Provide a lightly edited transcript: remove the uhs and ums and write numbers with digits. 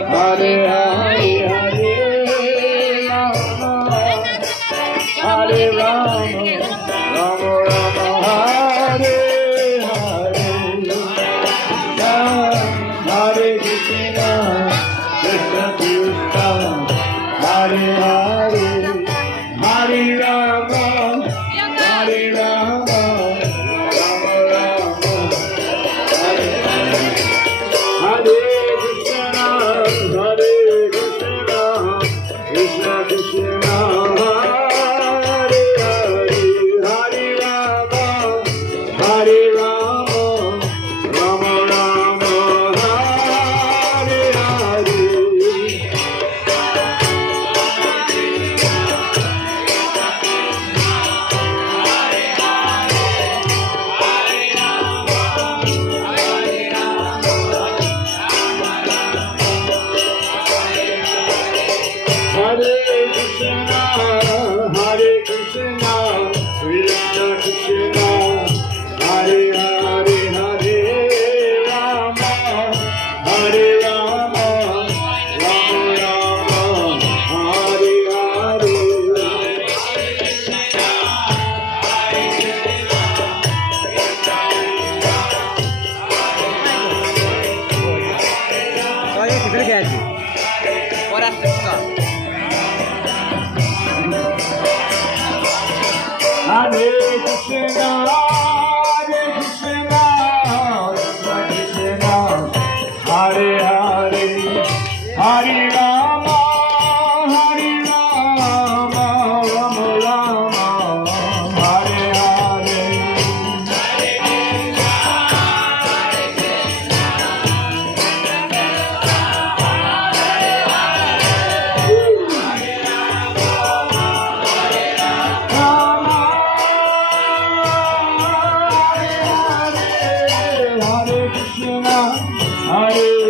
Hare Hare Hare Rama Hare Rama Rama Rama Hare Hare Hare Krishna Krishna Krishna Hare Hare Hare Rama Hare Rama Rama Rama Hare Hare Hare Krishna Krishna Krishna Hare Hare Hare Rama Hare Rama Rama Rama Hare Hare Hare Krishna, Krishna Krishna, Hare Hare, Hare Rama, Hare Rama, Rama Rama, Hare Hare. Hare Krishna, Krishna Krishna, Hare Hare, Hare Rama, Hare Rama, Rama Rama, Hare Hare. Hare